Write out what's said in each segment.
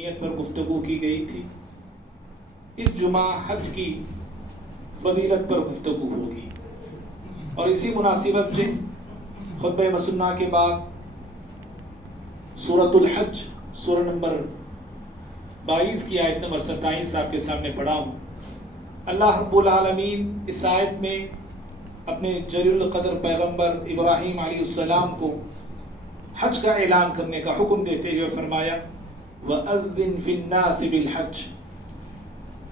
اہمیت پر گفتگو کی گئی تھی، اس جمعہ حج کی فضیلت پر گفتگو ہوگی، اور اسی مناسبت سے خطبہ مسنہ کے بعد سورۃ الحج سورہ نمبر 22 کی آیت نمبر 27 آپ کے سامنے پڑھا ہوں۔ اللہ رب العالمین اس آیت میں اپنے جلیل القدر پیغمبر ابراہیم علیہ السلام کو حج کا اعلان کرنے کا حکم دیتے ہوئے فرمایا وَأَذِّن فِي النَّاسِ بِالْحَجِّ،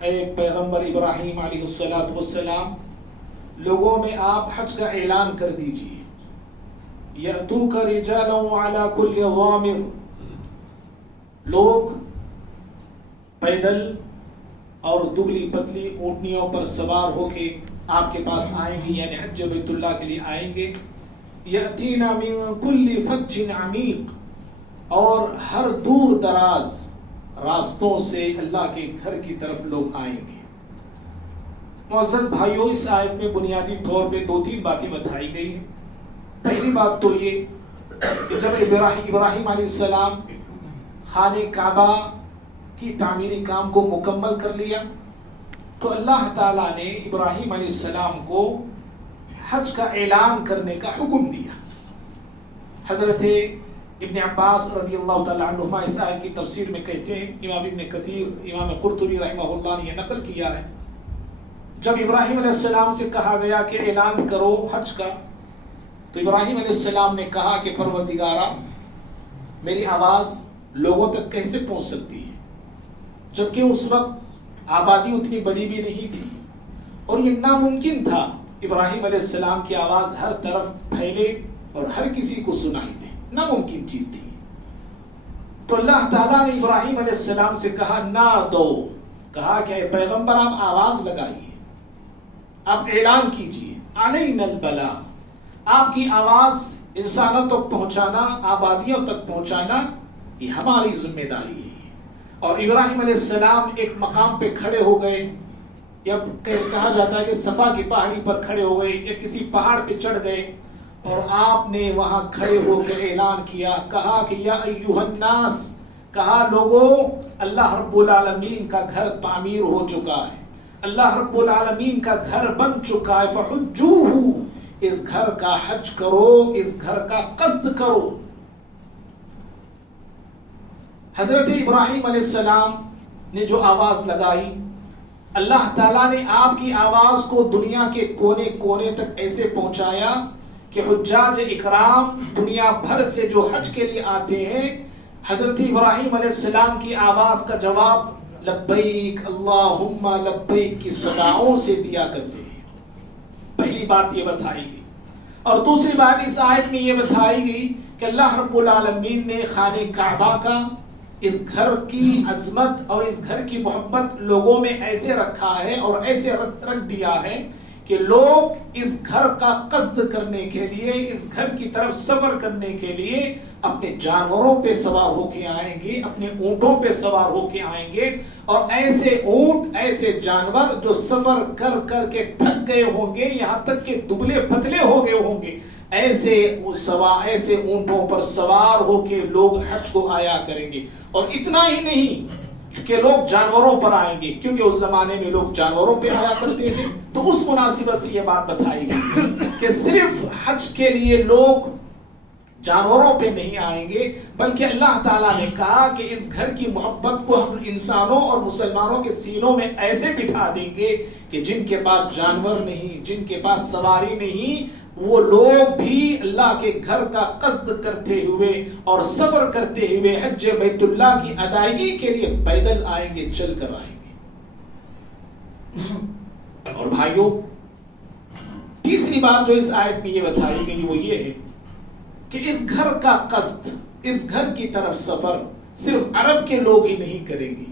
اے پیغمبر ابراہیم علیہ السلام لوگوں میں آپ حج کا اعلان کر دیجئے۔ يَأْتُوكَ رِجَالًا وَعَلَى كُلِّ ضَامِرٍ، لوگ پیدل اور دبلی پتلی اونٹنیوں پر سوار ہو کے آپ کے پاس آئیں گے، یعنی حج بیت اللہ کے لیے آئیں گے۔ یأتینا من کل فج عمیق، اور ہر دور دراز راستوں سے اللہ کے گھر کی طرف لوگ آئیں گے۔ معزز بھائیوں، اس آیت میں بنیادی طور پہ 2-3 باتیں بتائی گئی ہیں۔ پہلی بات تو یہ کہ جب ابراہیم علیہ السلام خانہ کعبہ کی تعمیری کام کو مکمل کر لیا تو اللہ تعالیٰ نے ابراہیم علیہ السلام کو حج کا اعلان کرنے کا حکم دیا۔ حضرت ابن عباس رضی اللہ تعالیٰ عنہما اس آیت کی تفسیر میں کہتے ہیں، امام ابن کثیر، امام قرطبی رحمہ اللہ نے یہ نقل کیا ہے، جب ابراہیم علیہ السلام سے کہا گیا کہ اعلان کرو حج کا، تو ابراہیم علیہ السلام نے کہا کہ پروردگارا، میری آواز لوگوں تک کیسے پہنچ سکتی ہے، جبکہ اس وقت آبادی اتنی بڑی بھی نہیں تھی اور یہ ناممکن تھا ابراہیم علیہ السلام کی آواز ہر طرف پھیلے اور ہر کسی کو سنائی دے، ناممکن چیز تھی۔ تو اللہ تعالیٰ نے ابراہیم علیہ السلام سے کہا نادو، کہا کہ اے پیغمبر آپ آواز لگائیے، آپ اعلان کیجئے، علینا البلاغ، آپ کی آواز انسانوں تک پہنچانا، آبادیوں تک پہنچانا یہ ہماری ذمہ داری ہے۔ اور ابراہیم علیہ السلام ایک مقام پہ کھڑے ہو گئے، یا کہا جاتا ہے کہ صفا کی پہاڑی پر کھڑے ہو گئے، یا کسی پہاڑ پہ چڑھ گئے، اور آپ نے وہاں کھڑے ہو کے اعلان کیا، کہا کہ یا ایھا الناس، کہا لوگوں، اللہ رب العالمین کا گھر تعمیر ہو چکا ہے، اللہ رب العالمین کا گھر بن چکا ہے، فحجوہ، اس گھر کا حج کرو، اس گھر کا قصد کرو۔ حضرت ابراہیم علیہ السلام نے جو آواز لگائی، اللہ تعالیٰ نے آپ کی آواز کو دنیا کے کونے کونے تک ایسے پہنچایا کہ حجاج اکرام دنیا بھر سے جو حج کے لیے آتے ہیں، حضرت ابراہیم علیہ السلام کی آواز کا جواب لبیک اللہم لبیک کی صداؤں سے دیا کرتے ہیں۔ پہلی بات یہ بتائی گئی، اور دوسری بات اس آیت میں یہ بتائی گئی کہ اللہ رب العالمین نے خانہ کعبہ کا، اس گھر کی عظمت اور اس گھر کی محبت لوگوں میں ایسے رکھا ہے اور ایسے رکھ دیا ہے کہ لوگ اس گھر کا قصد کرنے کے لیے، اس گھر کی طرف سفر کرنے کے لیے اپنے جانوروں پہ سوار ہو کے آئیں گے، اپنے اونٹوں پہ سوار ہو کے آئیں گے، اور ایسے اونٹ، ایسے جانور جو سفر کر کر کے تھک گئے ہوں گے، یہاں تک کہ دبلے پتلے ہو گئے ہوں گے، ایسے اونٹوں پر سوار ہو کے لوگ حج کو آیا کریں گے۔ اور اتنا ہی نہیں کہ لوگ جانوروں پر آئیں گے، کیونکہ اس زمانے میں لوگ جانوروں پہ آیا کرتے تھے، تو اس مناسبت سے یہ بات بتائی گئی کہ صرف حج کے لیے لوگ جانوروں پہ نہیں آئیں گے، بلکہ اللہ تعالیٰ نے کہا کہ اس گھر کی محبت کو ہم انسانوں اور مسلمانوں کے سینوں میں ایسے بٹھا دیں گے کہ جن کے پاس جانور نہیں، جن کے پاس سواری نہیں، وہ لوگ بھی اللہ کے گھر کا قصد کرتے ہوئے اور سفر کرتے ہوئے حج بیت اللہ کی ادائیگی کے لیے پیدل آئیں گے، چل کر آئیں گے۔ اور بھائیوں، تیسری بات جو اس آیت میں یہ بتائی گئی وہ یہ ہے کہ اس گھر کا قصد، اس گھر کی طرف سفر صرف عرب کے لوگ ہی نہیں کریں گے،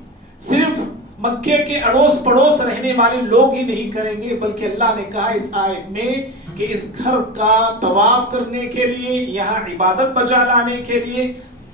صرف مکے کے اڑوس پڑوس رہنے والے لوگ ہی نہیں کریں گے، بلکہ اللہ نے کہا اس آیت میں کہ اس گھر کا طواف کرنے کے لیے، یہاں عبادت بجا لانے کے لیے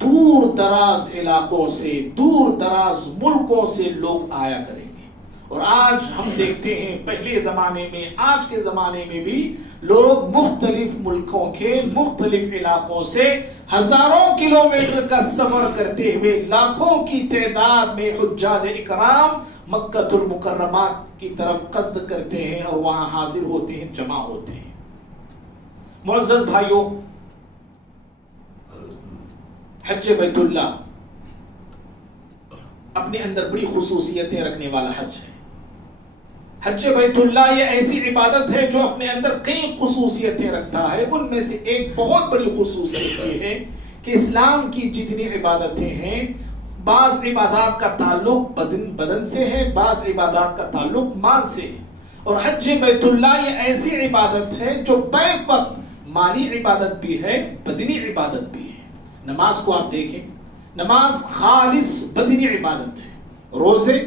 دور دراز علاقوں سے، دور دراز ملکوں سے لوگ آیا کریں گے۔ اور آج ہم دیکھتے ہیں پہلے زمانے میں آج کے زمانے میں بھی لوگ مختلف ملکوں کے مختلف علاقوں سے ہزاروں کلومیٹر کا سفر کرتے ہوئے لاکھوں کی تعداد میں حجاج اکرام مکہ المکرمہ کی طرف قصد کرتے ہیں اور وہاں حاضر ہوتے ہیں، جمع ہوتے ہیں۔ معزز بھائیوں، حج بیت اللہ اپنے اندر بڑی خصوصیتیں رکھنے والا حج ہے۔ حج بیت اللہ یہ ایسی عبادت ہے جو اپنے اندر کئی خصوصیتیں رکھتا ہے۔ ان میں سے ایک بہت بڑی خصوصیت یہ ہے کہ اسلام کی جتنی عبادتیں ہیں، بعض عبادات کا تعلق بدن سے ہے، بعض عبادات کا تعلق مال سے ہے، اور حج بیت اللہ یہ ایسی عبادت ہے جو بیک وقت مالی عبادت بھی ہے، بدنی عبادت بھی ہے۔ نماز کو آپ دیکھیں، نماز خالص بدنی عبادت ہے، روزے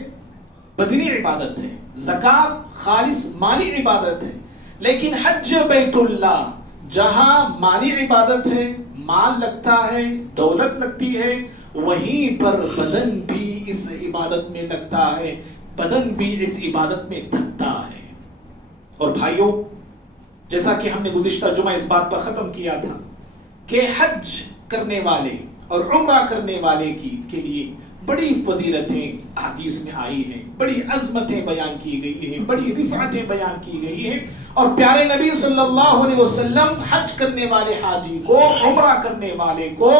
بدنی عبادت ہے، زکوٰۃ خالص مالی عبادت ہے، لیکن حج بیت اللہ جہاں مالی عبادت ہے، مال لگتا ہے، دولت لگتی ہے، وہیں پر بدن بھی اس عبادت میں لگتا ہے، بدن بھی اس عبادت میں تھکتا ہے۔ اور بھائیوں، جیسا کہ ہم نے گزشتہ جمعہ اس بات پر ختم کیا تھا کہ حج کرنے والے اور عمرہ کرنے والے کے لیے بڑی فضیلتیں حدیث میں آئی ہیں، بڑی عظمتیں بیان کی گئی ہیں، بڑی رفعتیں بیان کی گئی ہیں، اور پیارے نبی صلی اللہ علیہ وسلم حج کرنے والے حاجی کو، عمرہ کرنے والے کو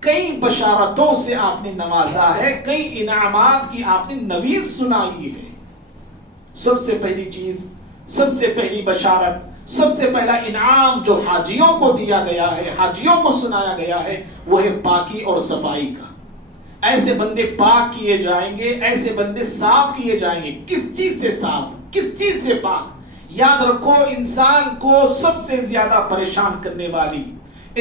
کئی بشارتوں سے آپ نے نوازا ہے، کئی انعامات کی آپ نے نویز سنائی ہے۔ سب سے پہلی چیز، سب سے پہلی بشارت، سب سے پہلا انعام جو حاجیوں کو دیا گیا ہے، حاجیوں کو سنایا گیا ہے، وہ ہے پاکی اور صفائی کا۔ ایسے بندے پاک کیے جائیں گے، ایسے بندے صاف کیے جائیں گے۔ کس چیز سے صاف، کس چیز سے پاک؟ یاد رکھو، انسان کو سب سے زیادہ پریشان کرنے والی،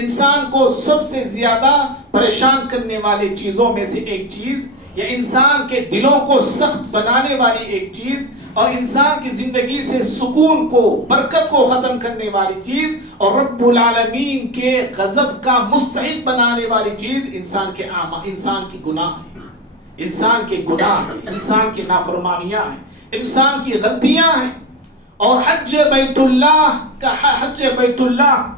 انسان کو سب سے زیادہ پریشان کرنے والی چیزوں میں سے ایک چیز، یا انسان کے دلوں کو سخت بنانے والی ایک چیز، اور انسان کی زندگی سے سکون کو، برکت کو ختم کرنے والی چیز، اور رب العالمین کے غضب کا مستحق بنانے والی چیز انسان کی گناہ ہے، انسان کے گناہ ہیں، انسان کی نافرمانیاں ہیں، انسان کی غلطیاں ہیں۔ اور حج بیت اللہ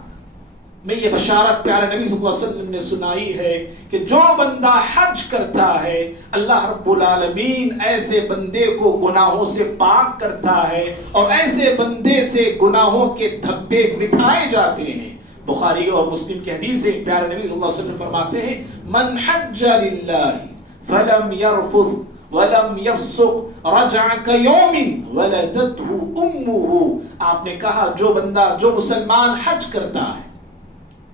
میں یہ بشارت پیارے نبی صلی اللہ علیہ وسلم نے سنائی ہے کہ جو بندہ حج کرتا ہے، اللہ رب العالمین ایسے بندے کو گناہوں سے پاک کرتا ہے، اور ایسے بندے سے گناہوں کے دھبے مٹھائے جاتے ہیں۔ بخاری اور مسلم کی حدیث ہے، پیارے نبی صلی اللہ علیہ وسلم فرماتے ہیں، من حج للہ فلم يرفث ولم يفسق رجع كيوم ولدته امه۔ آپ نے کہا جو بندہ، جو مسلمان حج کرتا ہے،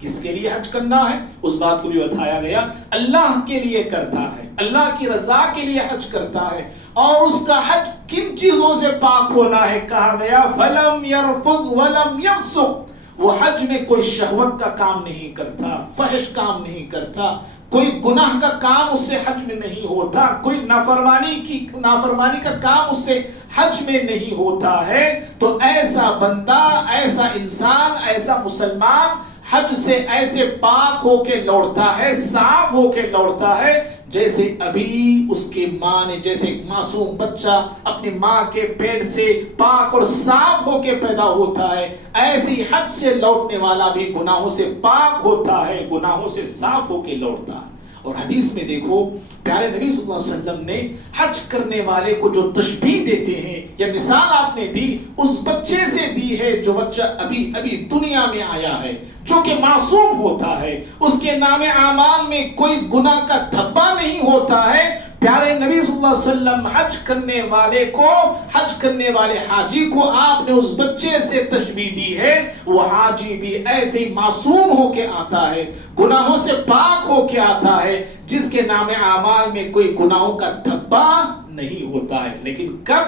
کس کے لیے حج کرنا ہے؟ اس بات کو بھی بتایا گیا، اللہ کے لیے کرتا ہے، اللہ کی رضا کے لیے حج کرتا ہے، اور اس کا حج کن چیزوں سے پاک ہونا ہے؟ کہا گیا فَلَمْ يَرْفُضْ وَلَمْ يَفْسُقْ، وہ حج میں کوئی شہوت کا کام نہیں کرتا، فحش کام نہیں کرتا، کوئی گناہ کا کام اس سے حج میں نہیں ہوتا، کوئی نافرمانی کا کام اس سے حج میں نہیں ہوتا ہے۔ تو ایسا بندہ، ایسا انسان، ایسا مسلمان حج سے ایسے پاک ہو کے لوٹتا ہے، صاف ہو کے لوٹتا ہے، جیسے ابھی اس کے ماں نے، جیسے ایک معصوم بچہ اپنی ماں کے پیٹ سے پاک اور صاف ہو کے پیدا ہوتا ہے، ایسے ہی حج سے لوٹنے والا بھی گناہوں سے پاک ہوتا ہے، گناہوں سے صاف ہو کے لوٹتا ہے۔ اور حدیث میں دیکھو، پیارے نبی صلی اللہ علیہ وسلم نے حج کرنے والے کو جو تشبیہ دیتے ہیں، یا مثال آپ نے دی، اس بچے سے دی ہے جو بچہ ابھی دنیا میں آیا ہے، جو کہ معصوم ہوتا ہے، اس کے نام اعمال میں کوئی گناہ کا دھبا نہیں ہوتا ہے۔ پیارے نبی صلی اللہ علیہ وسلم حج کرنے والے کو، حج کرنے والے حاجی کو آپ نے اس بچے سے تشبیہ دی ہے، وہ حاجی بھی ایسے ہی معصوم ہو کے آتا ہے، گناہوں سے پاک ہو کے آتا ہے، جس کے نام اعمال میں کوئی گناہوں کا دھبا نہیں ہوتا ہے۔ لیکن کب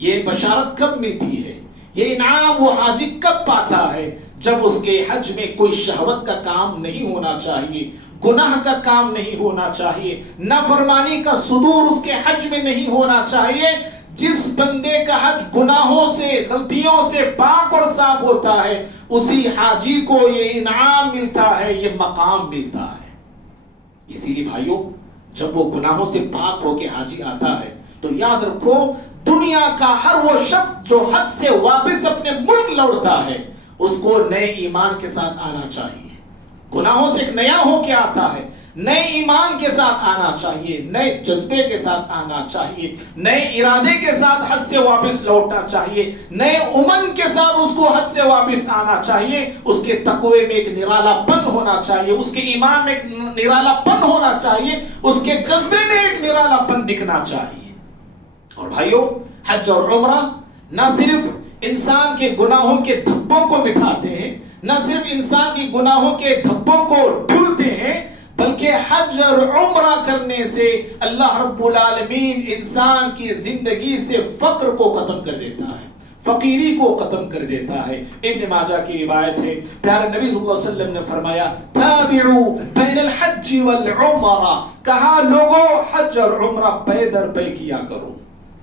یہ بشارت کب ملتی ہے، یہ انعام وہ حاجی کب پاتا ہے؟ جب اس کے حج میں کوئی شہوت کا کام نہیں ہونا چاہیے، گناہ کا کام نہیں ہونا چاہیے، نافرمانی کا صدور اس کے حج میں نہیں ہونا چاہیے۔ جس بندے کا حج گناہوں سے، غلطیوں سے پاک اور صاف ہوتا ہے، اسی حاجی کو یہ انعام ملتا ہے، یہ مقام ملتا ہے۔ اسی لیے بھائیوں، جب وہ گناہوں سے پاک ہو کے حاجی آتا ہے، تو یاد رکھو دنیا کا ہر وہ شخص جو حج سے واپس اپنے ملک لوٹتا ہے اس کو نئے ایمان کے ساتھ آنا چاہیے. گناہوں سے ایک نیا ہو کے آتا ہے, نئے ایمان کے ساتھ آنا چاہیے, نئے جذبے کے ساتھ آنا چاہیے, نئے ارادے کے ساتھ حج سے واپس لوٹنا چاہیے, نئے امن کے ساتھ اس کو حج سے واپس آنا چاہیے. اس کے تقوی میں ایک نرالا پن ہونا چاہیے, اس کے ایمان میں ایک نرالا پن ہونا چاہیے, اس کے جذبے میں ایک نرالا پن دکھنا چاہیے. اور بھائیو, حج اور عمرہ نہ صرف انسان کے گناہوں کے دھبوں کو مٹاتے ہیں, نہ صرف انسان کی گناہوں کے دھبوں کو دھلتے ہیں, بلکہ حج اور عمرہ کرنے سے اللہ رب العالمین انسان کی زندگی سے فقر کو ختم کر دیتا ہے, فقیری کو ختم کر دیتا ہے. ابن ماجہ کی روایت ہے, پیارے نبی صلی اللہ علیہ وسلم نے فرمایا تابعوا بین الحج والعمرہ, کہا لوگوں حج اور عمرہ پے در پے کیا کرو,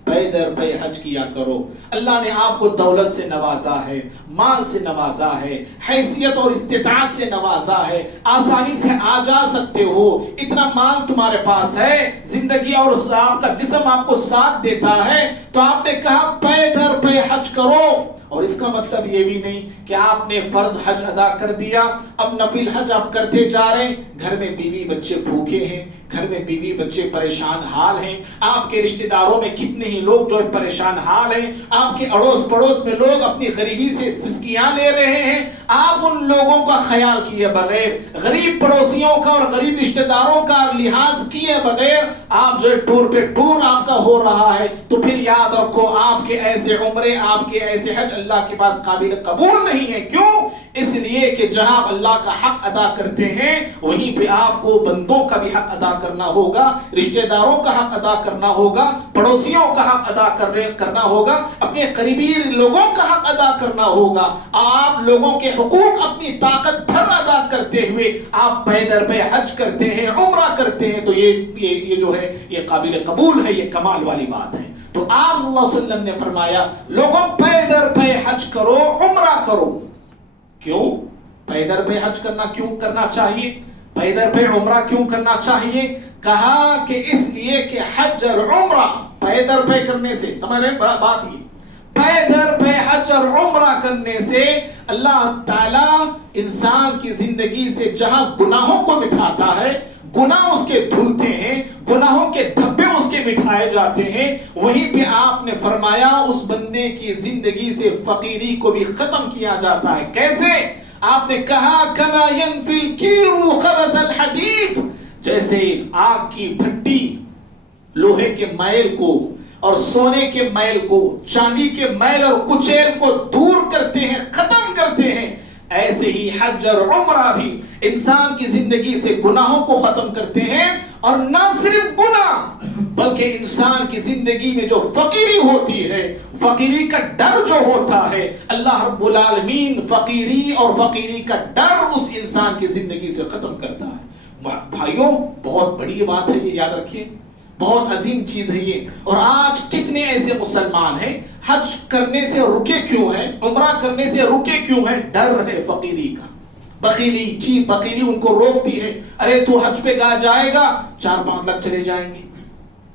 پے در پے حج کیا کرو. اللہ نے آپ کو دولت سے نوازا ہے, مال سے نوازا ہے, حیثیت اور استطاعت سے نوازا ہے, آسانی سے آ جا سکتے ہو, اتنا مال تمہارے پاس ہے, زندگی اور آپ کا جسم آپ کو ساتھ دیتا ہے, تو آپ نے کہا پے در پے حج کرو. اور اس کا مطلب یہ بھی نہیں کہ آپ نے فرض حج ادا کر دیا, اب نفل حج آپ کرتے جا رہے ہیں, گھر میں بیوی بچے بھوکے ہیں, گھر میں بیوی بچے پریشان حال ہیں, آپ کے رشتہ داروں میں کتنے ہی لوگ جو پریشان حال ہیں, آپ کے اڑوس پڑوس میں لوگ اپنی غریبی سے سسکیاں لے رہے ہیں, آپ ان لوگوں کا خیال کیے بغیر, غریب پڑوسیوں کا اور غریب رشتہ داروں کا لحاظ کیے بغیر آپ جو ٹور پہ ٹور آپ کا ہو رہا ہے, تو پھر یاد رکھو آپ کے ایسے عمرے, آپ کے ایسے حج اللہ کے پاس قابل قبول نہیں ہے. کیوں؟ اس لیے کہ جہاں اللہ کا حق ادا کرتے ہیں وہیں پہ آپ کو بندوں کا بھی حق ادا کرنا ہوگا, رشتہ داروں کا حق ادا کرنا ہوگا, پڑوسیوں کا حق ادا کرنا ہوگا, اپنے قریبی لوگوں کا حق ادا کرنا ہوگا. آپ لوگوں کے حقوق اپنی طاقت بھر ادا کرتے ہوئے آپ پے در پے حج کرتے ہیں, عمرہ کرتے ہیں, تو یہ جو ہے یہ قابل قبول ہے, یہ کمال والی بات ہے. تو آپ صلی اللہ علیہ وسلم نے فرمایا لوگوں پے در پے حج کرو, عمرہ کرو. کیوں پے در پے حج کیوں کرنا چاہیے, پے در پے عمرہ کیوں کرنا چاہیے؟ کہا کہ اس لیے کہ حج اور عمرہ پے در پے کرنے سے, سمجھ رہے بات, یہ پے در پے حج اور عمرہ کرنے سے اللہ تعالیٰ انسان کی زندگی سے جہاں گناہوں کو مٹاتا ہے, گناہ اس کے دھلتے ہیں, گناہوں کے دھبے اس کے مٹھائے جاتے ہیں, وہیں پہ آپ نے فرمایا اس بندے کی زندگی سے فقیری کو بھی ختم کیا جاتا ہے. کیسے؟ آپ نے کہا کما ينفي الكير خبث الحديد, جیسے آگ کی بھٹی لوہے کے میل کو اور سونے کے میل کو, چاندی کے میل اور کچیل کو دور کرتے ہیں, ختم کرتے ہیں, ایسے ہی حج اور عمرہ بھی انسان کی زندگی سے گناہوں کو ختم کرتے ہیں. اور نہ صرف گناہ بلکہ انسان کی زندگی میں جو فقیری ہوتی ہے, فقیری کا ڈر جو ہوتا ہے, اللہ رب العالمین فقیری اور فقیری کا ڈر اس انسان کی زندگی سے ختم کرتا ہے. بھائیوں بہت بڑی بات ہے, یہ یاد رکھیے, بہت عظیم چیز ہے یہ. اور آج کتنے ایسے مسلمان ہیں حج کرنے سے رکے کیوں ہیں, عمرہ کرنے سے رکے کیوں ہیں؟ ڈر ہے فقیری کا, بخیلی ان کو روکتی ہے. ارے تو حج پہ جائے گا 4-5 لاکھ چلے جائیں گے,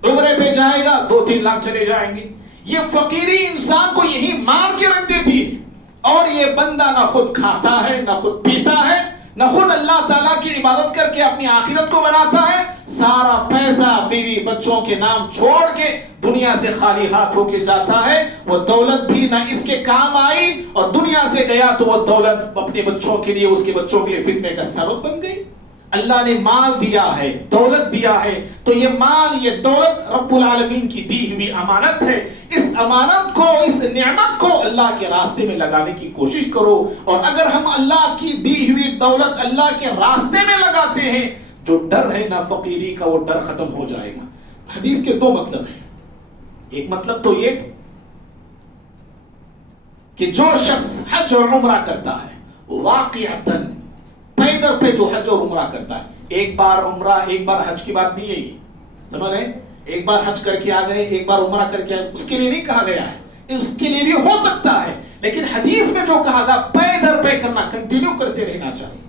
عمرے پہ جائے گا 2-3 لاکھ چلے جائیں گے. یہ فقیری انسان کو یہی مار کے رکھ دیتی ہے, اور یہ بندہ نہ خود کھاتا ہے, نہ خود پیتا ہے, نہ خود اللہ تعالیٰ کی عبادت کر کے اپنی آخرت کو بناتا ہے, سارا پیسہ بیوی بچوں کے نام چھوڑ کے دنیا سے خالی ہاتھ ہو کے جاتا ہے. وہ دولت بھی نہ اس کے کام آئی, اور دنیا سے گیا تو وہ دولت اپنے بچوں کے لیے, اس کے بچوں کے لیے فتنے کا سبب بن گئی. اللہ نے مال دیا ہے, دولت دیا ہے, تو یہ مال, یہ دولت رب العالمین کی دی ہوئی امانت ہے. اس امانت کو, اس نعمت کو اللہ کے راستے میں لگانے کی کوشش کرو. اور اگر ہم اللہ کی دی ہوئی دولت اللہ کے راستے میں لگاتے ہیں, جو ڈر ہے نا فقیری کا, وہ ڈر ختم ہو جائے گا. حدیث کے 2 مطلب ہیں. ایک مطلب تو یہ کہ جو شخص حج اور عمرہ کرتا ہے واقعتاً پے در پے جو حج اور عمرہ کرتا ہے, ایک بار عمرہ ایک بار حج کی بات نہیں ہے, یہ سمجھ رہے ہیں, ایک بار حج کر کے آ گئے, ایک بار عمرہ کر کے آ گئے, اس کے لیے نہیں کہا گیا ہے. اس کے لیے بھی ہو سکتا ہے, لیکن حدیث میں جو کہا گا پے در پے کرنا, کنٹینیو کرتے رہنا چاہیے.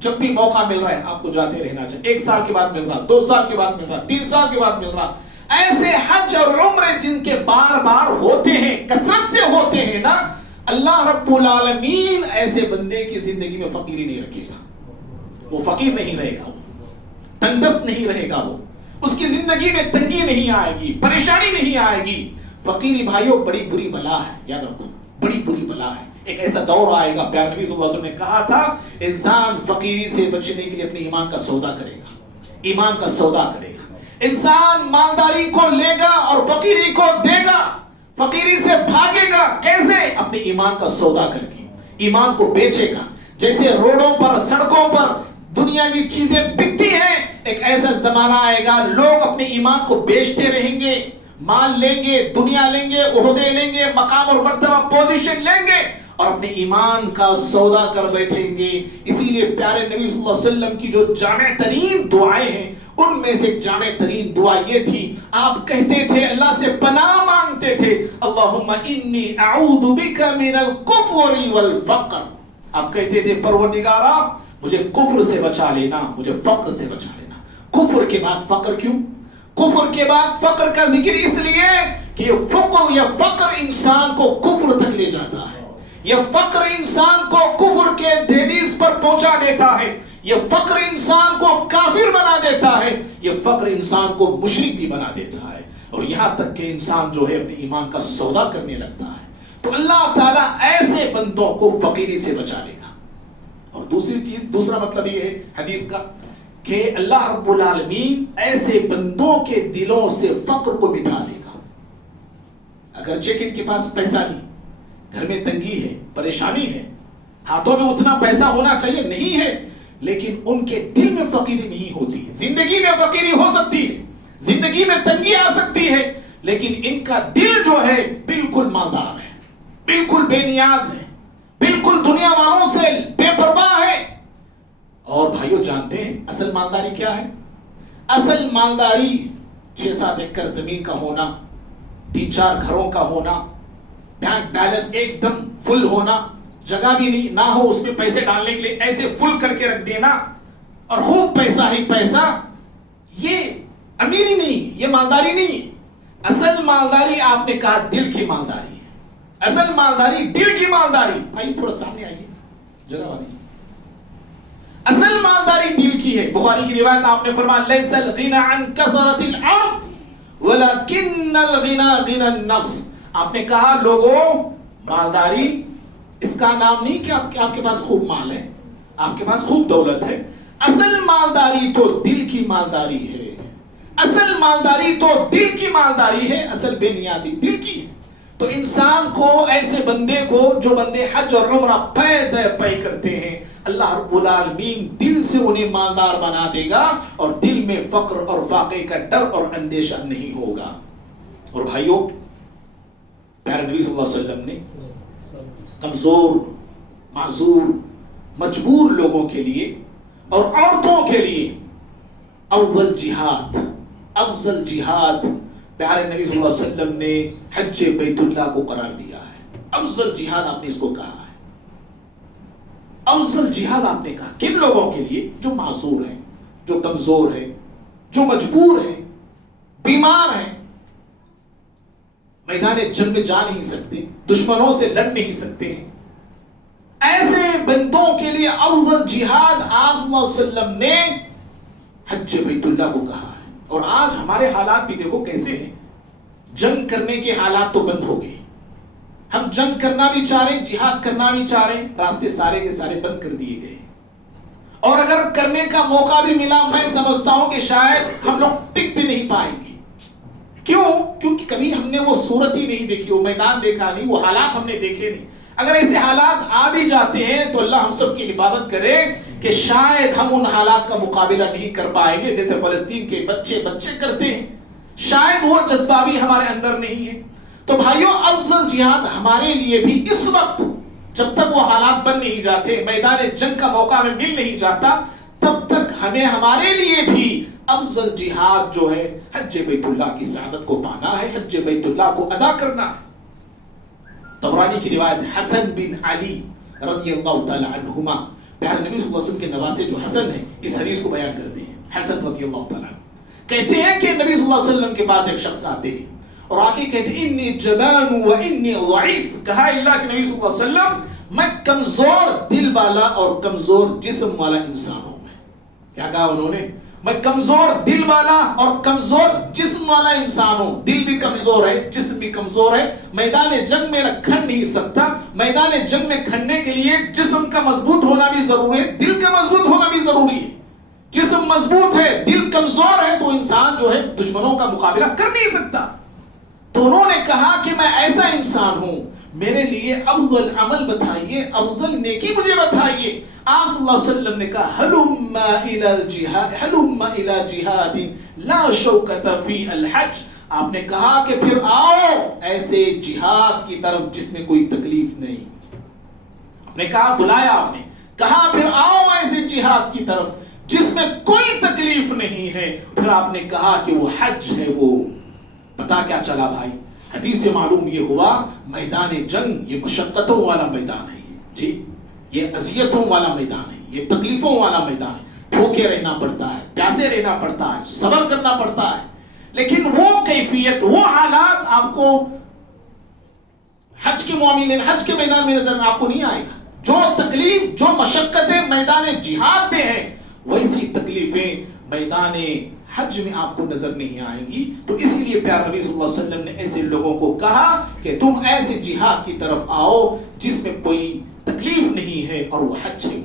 جب بھی موقع مل رہا ہے آپ کو جاتے رہنا چاہیے. 1 سال کے بعد مل رہا, 2 سال کے بعد مل رہا, 3 سال کے بعد مل رہا. ایسے حج اور عمرے جن کے بار بار ہوتے ہیں، کثرت سے ہوتے ہیں نا، اللہ رب العالمین ایسے بندے کی زندگی میں فقیری نہیں رکھے گا. وہ فقیر نہیں رہے گا، وہ تنگدست نہیں رہے گا، وہ اس کی زندگی میں تنگی نہیں آئے گی، پریشانی نہیں آئے گی. فقیری بھائیوں بڑی بری بلا ہے، یاد رکھو بڑی بری بلا ہے. ایک ایسا دور آئے گا، پیارے نبی صلی اللہ علیہ وسلم نے کہا تھا انسان فقیری سے بچنے کے لیے اپنے ایمان کا سودا کرے گا، ایمان کا سودا کرے گا. انسان مالداری کو لے گا اور فقیری کو دے گا، فقیری سے بھاگے گا. کیسے؟ اپنے ایمان کا سودا کر کے ایمان کو بیچے گا. جیسے روڈوں پر سڑکوں پر دنیاوی چیزیں بکتی ہیں، ایک ایسا زمانہ آئے گا لوگ اپنے ایمان کو بیچتے رہیں گے، مال لیں گے، دنیا لیں گے، عہدے لیں گے، مقام اور مرتبہ پوزیشن لیں گے اور اپنے ایمان کا سودا کر بیٹھیں گے. اسی لیے پیارے نبی صلی اللہ علیہ وسلم کی جو جامع ترین دعائیں ہیں ان میں سے ایک جامع ترین دعا یہ تھی، آپ کہتے تھے اللہ سے پناہ مانگتے تھے، اللہم انی اعوذ بک من الکفر والفقر. آپ کہتے تھے پروردگارا مجھے کفر سے بچا لینا، مجھے فقر سے بچا لینا. کفر کے بعد فقر کیوں؟ کفر کے بعد فقر کا ذکر اس لیے کہ یہ فقر انسان کو کفر تک لے جاتا ہے. یہ فقر انسان کو کفر کے دہلیز پر پہنچا دیتا ہے. یہ فقر انسان کو کافر بنا دیتا ہے. یہ فقر انسان کو مشرک بھی بنا دیتا ہے، اور یہاں تک کہ انسان جو ہے اپنے ایمان کا سودا کرنے لگتا ہے. تو اللہ تعالیٰ ایسے بندوں کو فقیری سے بچا لے گا. اور دوسری چیز، دوسرا مطلب یہ ہے حدیث کا کہ اللہ رب العالمین ایسے بندوں کے دلوں سے فقر کو مٹا دے گا. اگرچہ ان کے پاس پیسہ نہیں، گھر میں تنگی ہے، پریشانی ہے، ہاتھوں میں اتنا پیسہ ہونا چاہیے نہیں ہے، لیکن ان کے دل میں فقیری نہیں ہوتی. زندگی میں فقیری ہو سکتی ہے، زندگی میں تنگی آ سکتی ہے، لیکن ان کا دل جو ہے بالکل مالدار ہے، بالکل بے نیاز ہے، بالکل دنیا والوں سے بے پرواہ ہے. اور بھائیو جانتے ہیں اصل مالداری کیا ہے؟ اصل مالداری 6-7 ایکڑ زمین کا ہونا، 3-4 گھروں کا ہونا، بینک بیلنس ایک دم فل ہونا، جگہ بھی نہیں نہ ہو اس میں پیسے ڈالنے کے لیے، ایسے فل کر کے رکھ دینا اور خوب پیسہ ہی پیسہ. یہ امیری نہیں، یہ مالداری نہیں. اصل مالداری آپ نے کہا دل کی مالداری ہے. اصل مالداری دل کی مالداری. بھائی تھوڑا سامنے آئیے، جگہ والی. اصل مالداری دل کی ہے. بخاری کی روایت آپ نے فرمایا لیس الغنى عن كثرة العرض ولكن الغنى غنى النفس. آپ نے کہا لوگوں مالداری اس کا نام نہیں کہ آپ کے پاس خوب مال ہے، آپ کے پاس خوب دولت ہے. اصل مالداری تو دل کی مالداری ہے. اصل مالداری تو دل کی مالداری ہے. اصل بے نیازی دل کی ہے. تو انسان کو ایسے بندے کو جو بندے حج اور عمرہ پے در پے کرتے ہیں، اللہ رب العالمین دل سے انہیں مالدار بنا دے گا اور دل میں فقر اور فاقے کا ڈر اور اندیشہ نہیں ہوگا. اور بھائیوں پیارے نبی صلی اللہ علیہ وسلم نے کمزور، معذور، مجبور لوگوں کے لیے اور عورتوں کے لیے افضل جہاد پیارے نبی صلی اللہ علیہ وسلم نے حج بیت اللہ کو قرار دیا ہے. افضل جہاد آپ نے اس کو کہا ہے. افضل جہاد آپ نے کہا کن لوگوں کے لیے؟ جو معذور ہیں، جو کمزور ہیں، جو مجبور ہیں، بیمار ہیں، میدان جنگ میں جا نہیں سکتے، دشمنوں سے لڑ نہیں سکتے ہیں. ایسے بندوں کے لیے افضل جہاد آپ صلی اللہ علیہ وسلم نے حج بیت اللہ کو کہا ہے. اور آج ہمارے حالات بھی دیکھو کیسے ہیں. جنگ کرنے کے حالات تو بند ہو گئے. ہم جنگ کرنا بھی چاہ رہے ہیں، جہاد کرنا بھی چاہ رہے ہیں، راستے سارے کے سارے بند کر دیے گئے. اور اگر کرنے کا موقع بھی ملا میں سمجھتا ہوں کہ شاید ہم لوگ ٹک بھی نہیں پائیں گے. کیوں؟ کیونکہ کبھی ہم نے وہ صورت ہی نہیں دیکھی، وہ میدان دیکھا نہیں، وہ حالات ہم نے دیکھے نہیں. اگر ایسے حالات آ بھی جاتے ہیں تو اللہ ہم سب کی حفاظت کرے کہ شاید ہم ان حالات کا مقابلہ نہیں کر پائیں گے جیسے فلسطین کے بچے کرتے ہیں. شاید وہ جذبہ بھی ہمارے اندر نہیں ہے. تو بھائیوں افضل جہاد ہمارے لیے بھی اس وقت جب تک وہ حالات بن نہیں جاتے، میدان جنگ کا موقع ہمیں مل نہیں جاتا، تب تک ہمیں ہمارے لیے بھی افضل جہاد جو ہے حج بیت اللہ کی سعادت کو پانا ہے، حج بیت اللہ کو ادا کرنا ہے. طبرانی کی روایت حسن بن علی رضی اللہ تعالی عنہما، پیارے نبی صلی اللہ علیہ وسلم کے نواسے جو حسن ہیں، اس حدیث کو بیان کرتے ہیں. حسن رضی اللہ تعالی عنہ کہتے ہیں کہ نبی صلی اللہ علیہ وسلم کے پاس ایک شخص آتے ہیں اور آگے کہتے ہیں انی جبان و انی ضعیف، کہا اللہ کے نبی صلی اللہ علیہ وسلم میں کمزور دل والا اور کمزور جسم والا انسان ہوں. کیا کہا انہوں نے؟ میں کمزور دل والا اور کمزور جسم والا انسان ہوں. دل بھی کمزور ہے، جسم بھی کمزور ہے. میدان جنگ میں کھڑ نہیں سکتا. میدان جنگ میں کھڑنے کے لیے جسم کا مضبوط ہونا بھی ضروری ہے، دل کا مضبوط ہونا بھی ضروری ہے. جسم مضبوط ہے، دل کمزور ہے تو انسان جو ہے دشمنوں کا مقابلہ کر نہیں سکتا. تو انہوں نے کہا کہ میں ایسا انسان ہوں، میرے لیے افضل عمل بتائیے، افضل نیکی مجھے بتائیے. آپ صلی اللہ علیہ وسلم نے کہا ہلم الی الجہاد، ہلم الی جہاد لا شوکۃ فی الحج. آپ نے کہا کہ پھر آؤ ایسے جہاد کی طرف جس میں کوئی تکلیف نہیں. آپ نے کہا، بلایا آپ نے، کہا پھر آؤ ایسے جہاد کی طرف جس میں کوئی تکلیف نہیں ہے. پھر آپ نے کہا کہ وہ حج ہے. وہ پتا کیا چلا بھائی؟ حدیث سے معلوم یہ ہوا میدان جنگ یہ مشقتوں والا میدان ہے. جی، یہ اذیتوں والا میدان ہے، یہ تکلیفوں والا میدان ہے. بھوکے رہنا پڑتا ہے، پیاسے رہنا پڑتا ہے، صبر کرنا پڑتا ہے. لیکن وہ کیفیت، وہ حالات آپ کو حج کے معاملے میں، حج کے میدان میں نظر آپ کو نہیں آئے گا. جو تکلیف، جو مشقتیں میدان جہاد میں ہیں، ویسی تکلیفیں میدان حج میں آپ کو نظر نہیں آئیں گی. تو اس لیے پیارے نبی صلی اللہ علیہ وسلم نے ایسے لوگوں کو کہا کہ تم ایسے جہاد کی طرف آؤ جس میں کوئی تکلیف نہیں ہے اور وہ حج ہے.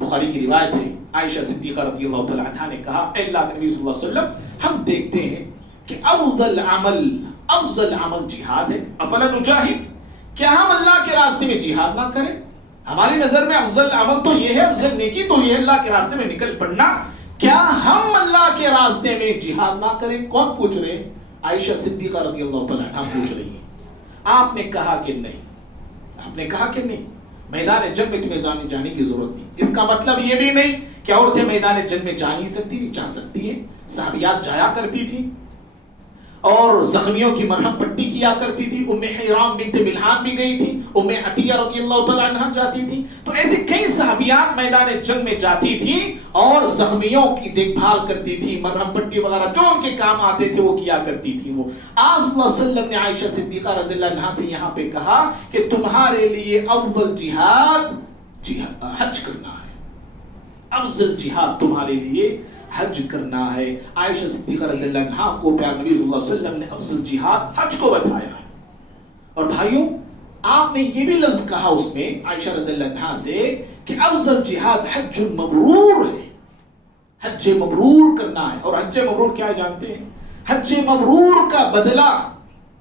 بخاری کی روایت ہے، عائشہ صدیقہ رضی اللہ تعالی عنہا نے کہا اے اللہ کے نبی صلی اللہ علیہ وسلم، ہم دیکھتے ہیں کہ افضل عمل جہاد ہے. افلا نجاہد، کیا ہم اللہ کے راستے میں جہاد نہ کریں؟ ہماری نظر میں افضل عمل تو یہ ہے، افضل نیکی تو یہ ہے اللہ کے راستے میں نکل پڑنا. کیا ہم اللہ کے راستے میں جہاد نہ کریں؟ کون پوچھ رہے ہیں؟ عائشہ صدیقہ رضی اللہ تعالی عنہا پوچھ رہی ہیں. آپ نے کہا کہ نہیں، آپ نے کہا کہ نہیں، میدان جنگ میں تمہیں جانے کی ضرورت نہیں. اس کا مطلب یہ بھی نہیں کہ عورتیں میدان جنگ میں جا نہیں سکتی، نہیں جا سکتی ہیں. صحابیات جایا کرتی تھی اور زخمیوں کی مرہم پٹی کیا کرتی تھی. ام حرام بنت ملحان بھی گئی تھی، ام عطیہ رضی اللہ تعالی عنہا جاتی تھی. تو ایسی کئی صحابیات میدان جنگ میں جاتی تھی اور زخمیوں کی دیکھ بھال کرتی تھی، مرہم پٹی وغیرہ جو ان کے کام آتے تھے وہ کیا کرتی تھی. وہ آپ صلی اللہ علیہ وسلم نے عائشہ صدیقہ رضی اللہ عنہا سے یہاں پہ کہا کہ تمہارے لیے افضل جہاد حج کرنا ہے. افضل جہاد تمہارے لیے حج کرنا ہے. عائشہ صدیقہ رضی اللہ عنہا کو پیارے نبی صلی اللہ علیہ وسلم نے افضل جہاد حج کو بتایا ہے. اور بھائیوں، آپ نے یہ بھی لفظ کہا اس میں عائشہ رضی اللہ عنہا سے کہ افضل جہاد حج مبرور ہے. حج مبرور کرنا ہے. اور حج مبرور کیا جانتے ہیں؟ حج مبرور کا بدلہ،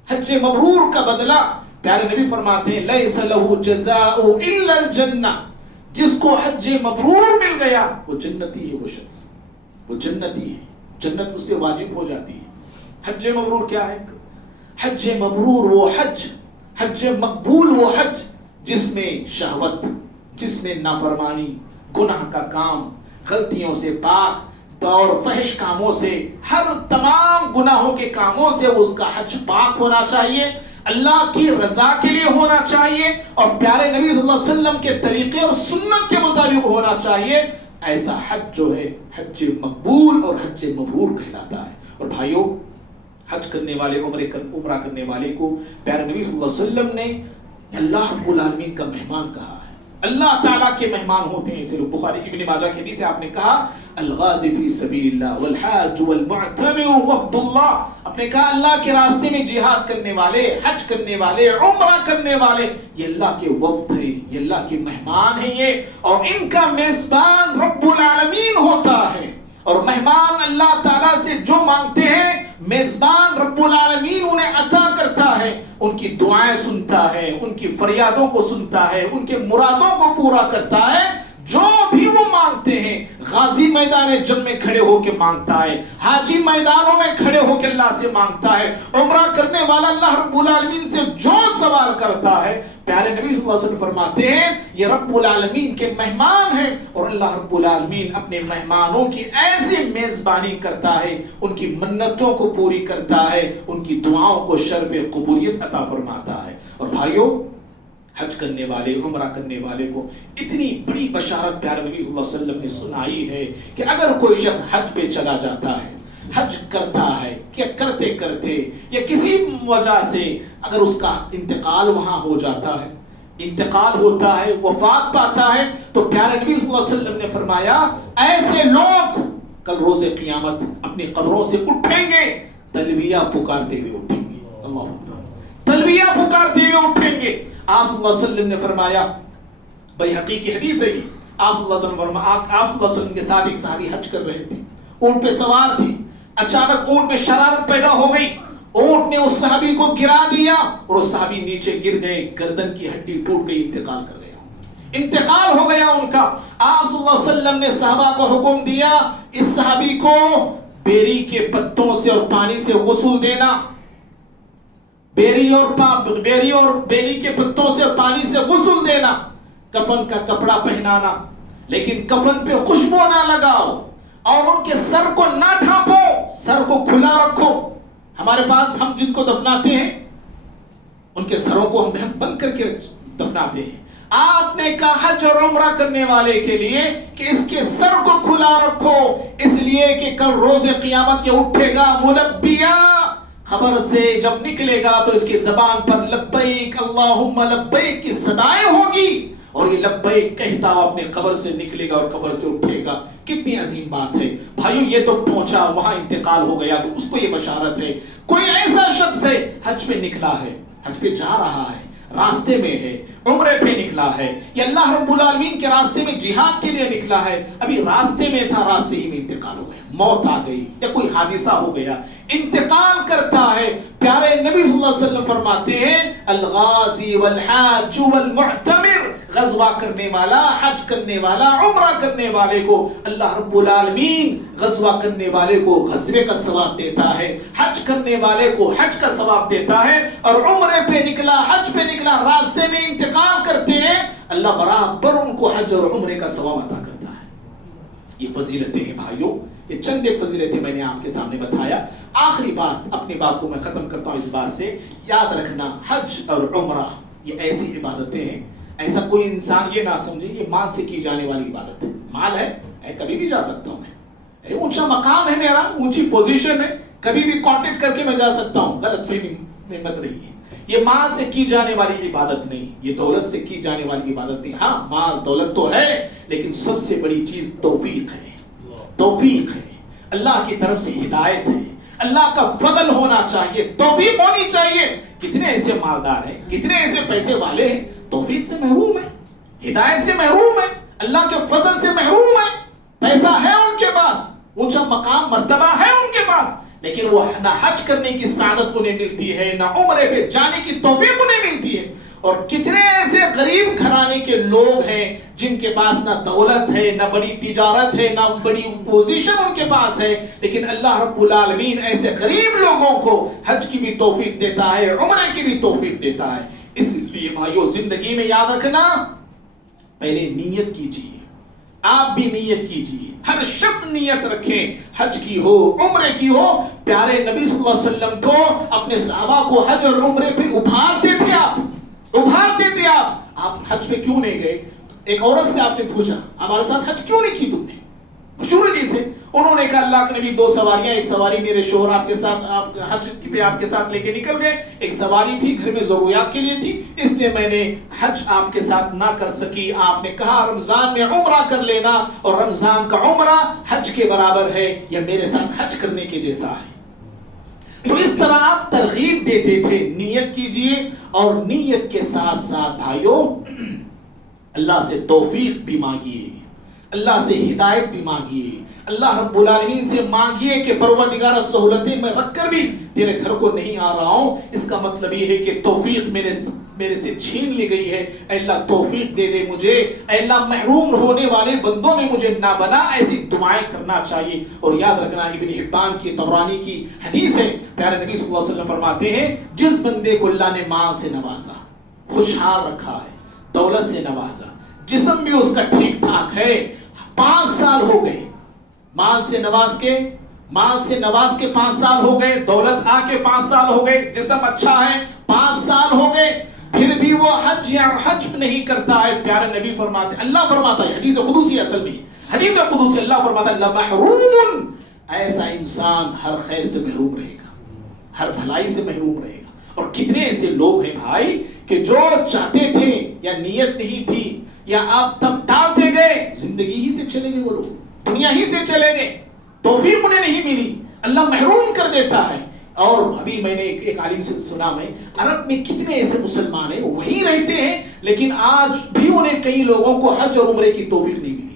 حج مبرور کا بدلہ پیارے نبی فرماتے ہیں لیس لہ جزاء الا الجنہ. جس کو حج مبرور مل گیا وہ جنتی ہے. وہ شخص وہ جنتی ہے، جنت اس پہ واجب ہو جاتی ہے. حج مبرور کیا ہے؟ حج مبرور وہ حج، حج مقبول وہ حج جس میں شہوت، جس میں نافرمانی، گناہ کا کام، غلطیوں سے پاک اور فحش کاموں سے، ہر تمام گناہوں کے کاموں سے اس کا حج پاک ہونا چاہیے، اللہ کی رضا کے لیے ہونا چاہیے اور پیارے نبی صلی اللہ علیہ وسلم کے طریقے اور سنت کے مطابق ہونا چاہیے. ایسا حج جو ہے حج مقبول اور حج مبرور کہلاتا ہے. اور بھائیوں، حج کرنے والے، عمرہ کرنے والے کو پیارے نبی صلی اللہ علیہ وسلم نے اللہ رب العالمین کا مہمان کہا ہے. اللہ تعالیٰ کے مہمان ہوتے ہیں. صرف بخاری ابن ماجہ کی حدیث سے آپ نے کہا الغازی فی سبیل اللہ والحاج والمعتمر وفد اللہ. آپ نے کہا اللہ کے راستے میں جہاد کرنے والے، حج کرنے والے، عمرہ کرنے والے، یہ اللہ کے وفد ہیں، یہ اللہ کے مہمان ہیں یہ، اور ان کا میزبان رب العالمین ہوتا ہے. اور مہمان اللہ تعالیٰ سے جو مانگتے ہیں میزبان رب العالمین انہیں عطا کرتا ہے. ان کی دعائیں سنتا ہے، ان کی فریادوں کو سنتا ہے، ان کے مرادوں کو پورا کرتا ہے. جو بھی وہ مانگتے ہیں، غازی میدان جنگ میں کھڑے ہو کے مانگتا ہے، حاجی میدانوں میں کھڑے ہو کے اللہ سے مانگتا ہے، عمرہ کرنے والا اللہ رب العالمین سے جو سوال کرتا ہے، پیارے نبی صلی اللہ علیہ وسلم فرماتے ہیں یہ رب العالمین کے مہمان ہیں. اور اللہ رب العالمین اپنے مہمانوں کی ایسی میزبانی کرتا ہے، ان کی منتوں کو پوری کرتا ہے، ان کی دعاؤں کو شرف قبولیت عطا فرماتا ہے. اور بھائیوں، حج کرنے والے، عمرہ کرنے والے کو اتنی بڑی بشارت پیارے نبی صلی اللہ علیہ وسلم نے سنائی ہے کہ اگر کوئی شخص حج پہ چلا جاتا ہے، حج کرتا ہے کہ کرتے کرتے یا کسی وجہ سے اگر اس کا انتقال وہاں ہو جاتا ہے، انتقال ہوتا ہے، وفات پاتا ہے، تو پیارے نبی صلی اللہ علیہ وسلم نے فرمایا ایسے لوگ کل روز قیامت اپنی قبروں سے اٹھیں گے، تلبیہ پکارتے ہوئے اٹھیں گے، اللہ تلبیہ پکارتے ہوئے اٹھیں گے۔ آپ صلی اللہ علیہ وسلم نے فرمایا، بیہقی کی حدیث ہے، آپ صلی اللہ علیہ وسلم آپ صلی اللہ علیہ وسلم کے ساتھ ایک صحابی حج کر رہے تھے، اونٹ پہ سوار تھے، اچانک اونٹ میں شرارت پیدا ہو گئی، اونٹ نے اس صحابی کو گرا دیا اور اس صحابی نیچے گر گئے، گردن کی ہڈی ٹوٹ گئی، انتقال کر گیا، انتقال ہو گیا ان کا۔ آپ صلی اللہ علیہ وسلم نے صحابہ کو حکم دیا اس صحابی کو بیری کے پتوں سے اور پانی سے غسل دینا، بیری کے پتوں سے پانی سے غسل دینا، کفن کا کپڑا پہنانا، لیکن کفن پہ خوشبو نہ لگاؤ اور ان کے سر کو نہ ڈھانپو، سر کو کھلا رکھو۔ ہمارے پاس ہم جن کو دفناتے ہیں ان کے سروں کو ہم بند کر کے دفناتے ہیں۔ آپ نے کہا حج اور عمرہ کرنے والے کے لیے کہ اس کے سر کو کھلا رکھو، اس لیے کہ کل روز قیامت یہ اٹھے گا ملبیہ، خبر سے جب نکلے گا تو اس کی زبان پر لبیک اللہم لبیک کی صدائیں ہوگی، اور یہ لبیک کہتا ہوا اپنے قبر سے نکلے گا اور قبر سے اٹھے گا۔ کتنی عظیم بات ہے بھائیو، یہ تو پہنچا وہاں انتقال ہو گیا تو اس کو یہ بشارت ہے۔ کوئی ایسا شخص ہے حج پہ نکلا ہے، حج پہ جا رہا ہے، راستے میں ہے، عمرے پہ نکلا ہے، یا اللہ رب العالمین کے راستے میں جہاد کے لیے نکلا ہے، ابھی راستے میں تھا، راستے ہی میں انتقال ہو گیا، موت آ گئی یا کوئی حادثہ ہو گیا، انتقال کرتا ہے۔ پیارے نبی صلی اللہ علیہ وسلم فرماتے ہیں الغازی والحاج والمعتمر، غزوہ کرنے والا، حج کرنے والا، عمرہ کرنے والے کو اللہ رب العالمین غزوہ کرنے والے کو غزوے کا ثواب دیتا ہے، حج کرنے والے کو حج کا ثواب دیتا ہے، اور عمرے پہ نکلا، حج پہ نکلا، راستے میں انتقال کرتے ہیں، اللہ برابر ان کو حج اور عمرے کا ثواب عطا کرتا ہے۔ یہ فضیلتیں ہیں بھائیوں، یہ چند ایک فضیلتیں میں نے آپ کے سامنے بتایا۔ آخری بات، اپنی بات کو میں ختم کرتا ہوں اس بات سے، یاد رکھنا حج اور عمرہ یہ ایسی عبادتیں ہیں، ایسا کوئی انسان یہ نہ سمجھے یہ مال سے کی جانے والی عبادت ہے۔ مال ہے کبھی بھی جا سکتا ہوں میں، اونچا مقام ہے میرا، اونچی پوزیشن ہے، کبھی بھی کانٹیکٹ کر کے میں جا سکتا ہوں، غلط فہمی میں مت رہیے۔ یہ مال سے کی جانے والی عبادت نہیں، یہ دولت سے کی جانے والی عبادت نہیں۔ ہاں مال دولت تو ہے، لیکن سب سے بڑی چیز توفیق ہے، توفیق ہے، اللہ کی طرف سے ہدایت ہے، اللہ کا فضل ہونا چاہیے، توفیق ہونی چاہیے۔ کتنے ایسے مالدار ہیں، کتنے ایسے پیسے والے ہیں، توفیق سے محروم ہیں، ہدایت سے محروم ہیں، اللہ کے فضل سے محروم ہیں، پیسہ ہے ان کے پاس، اونچا مقام مرتبہ ہے ان کے پاس، لیکن وہ نہ حج کرنے کی سعادت انہیں ملتی ہے، نہ عمرے پہ جانے کی توفیق انہیں ملتی ہے۔ اور کتنے ایسے غریب گھرانے کے لوگ ہیں جن کے پاس نہ دولت ہے، نہ بڑی تجارت ہے، نہ بڑی پوزیشن ان کے پاس ہے، لیکن اللہ رب العالمین ایسے غریب لوگوں کو حج کی بھی توفیق دیتا ہے، عمرے کی بھی توفیق دیتا ہے۔ اس لیے بھائیو زندگی میں یاد رکھنا، پہلے نیت کیجیے، آپ بھی نیت کیجیے، ہر شخص نیت رکھیں، حج کی ہو، عمرے کی ہو۔ پیارے نبی صلی اللہ علیہ وسلم تو اپنے صحابہ کو حج اور عمرے پہ ابھارتے تھے، آپ حج پہ کیوں نہیں گئے؟ ایک عورت سے آپ نے پوچھا ہمارے ساتھ حج کیوں نہیں کی تم نے؟ مشہور حدیث ہے، انہوں نے کہا اللہ کے نبی دو سواریاں، ایک سواری میرے شوہر آپ کے ساتھ حج پہ آپ کے ساتھ لے کے نکل گئے، ایک سواری تھی گھر میں ضروریات کے لیے تھی، اس لیے میں نے حج آپ کے ساتھ نہ کر سکی۔ آپ نے کہا رمضان میں عمرہ کر لینا، اور رمضان کا عمرہ حج کے برابر ہے یا میرے ساتھ حج کرنے کے جیسا ہے۔ تو اس طرح آپ ترغیب دیتے تھے، نیت کیجئے، اور نیت کے ساتھ ساتھ بھائیوں اللہ سے توفیق بھی مانگیے، اللہ سے ہدایت بھی مانگیے، اللہ رب العالمین سے مانگیے کہ پروردگار سہولتیں میں رکھ کر بھی تیرے گھر کو نہیں آ رہا ہوں، اس کا مطلب یہ ہے کہ توفیق میرے سے چھین لی گئی ہے، اے اللہ توفیق دے دے مجھے، اے اللہ محروم ہونے والے بندوں میں مجھے نہ بنا، ایسی دعائیں کرنا چاہیے۔ اور یاد رکھنا ابن حبان کی طبرانی کی حدیث ہے، پیارے نبی صلی اللہ علیہ وسلم فرماتے ہیں جس بندے کو اللہ نے مال سے نوازا، خوشحال رکھا ہے، دولت سے نوازا، جسم بھی اس کا ٹھیک ٹھاک ہے، 5 سال ہو گئے مال سے نواز کے 5 سال ہو گئے، دولت آ کے 5 سال ہو گئے، جسم اچھا ہے 5 سال ہو گئے، پھر بھی وہ حج نہیں کرتا ہے، پیارے نبی فرماتے، اللہ فرماتا ہے، حدیث قدسی اصل میں، حدیث قدسی اللہ فرماتا ہے لمحروم، ایسا انسان ہر خیر سے محروم رہے گا، ہر بھلائی سے محروم رہے گا۔ اور کتنے ایسے لوگ ہیں بھائی کہ جو چاہتے تھے یا نیت نہیں تھی یا آپ تب ٹالتے گئے، زندگی ہی سے چلے گئے، وہ لوگ دنیا ہی سے چلے گئے، توفیق انہیں نہیں ملی، اللہ محروم کر دیتا ہے۔ اور ابھی میں نے ایک عالم سے سنا، میں عرب میں کتنے ایسے مسلمان ہیں وہیں رہتے ہیں لیکن آج بھی انہیں کئی لوگوں کو حج اور عمرے کی توفیق نہیں ملی۔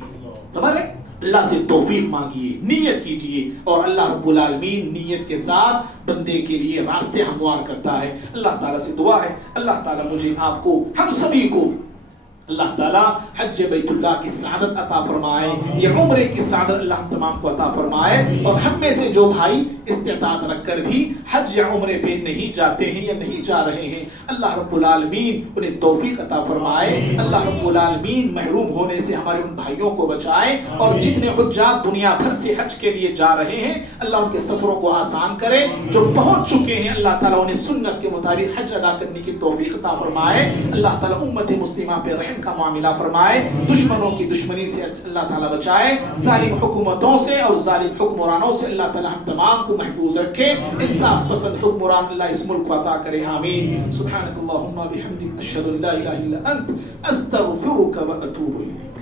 سمجھ رہے؟ اللہ سے توفیق مانگیے، نیت کیجیے، اور اللہ رب العالمین نیت کے ساتھ بندے کے لیے راستے ہموار کرتا ہے۔ اللہ تعالیٰ سے دعا ہے اللہ تعالیٰ مجھے آپ کو ہم سبھی کو اللہ تعالیٰ حج بیت اللہ کی سعادت عطا فرمائے، یہ عمرے کی سعادت اللہ ہم تمام کو عطا فرمائے۔ اور ہم میں سے جو بھائی استطاعت رکھ کر بھی حج یا عمرے پہ نہیں جاتے ہیں یا نہیں جا رہے ہیں، اللہ رب العالمین انہیں توفیق عطا فرمائے، اللہ رب العالمین محروم ہونے سے ہمارے ان بھائیوں کو بچائے، اور جتنے حجاج دنیا بھر سے حج کے لیے جا رہے ہیں اللہ ان کے سفروں کو آسان کرے، جو پہنچ چکے ہیں اللہ تعالیٰ انہیں سنت کے مطابق حج ادا کرنے کی توفیق عطا فرمائے، اللہ تعالیٰ امت مسلمہ پہ رحم کا معاملہ فرمائے، دشمنوں کی دشمنی سے اللہ تعالیٰ بچائے، ظالم حکومتوں سے اور ظالم حکمرانوں سے اللہ تعالیٰ ہم تمام کو محفوظ رکھے، انصاف پسند حکمران اللہ اس ملک کو عطا کرے، آمین۔ سبحانک اللہم بحمدک اشہد ان لا الہ الا انت استغفرک و اتوب الیک۔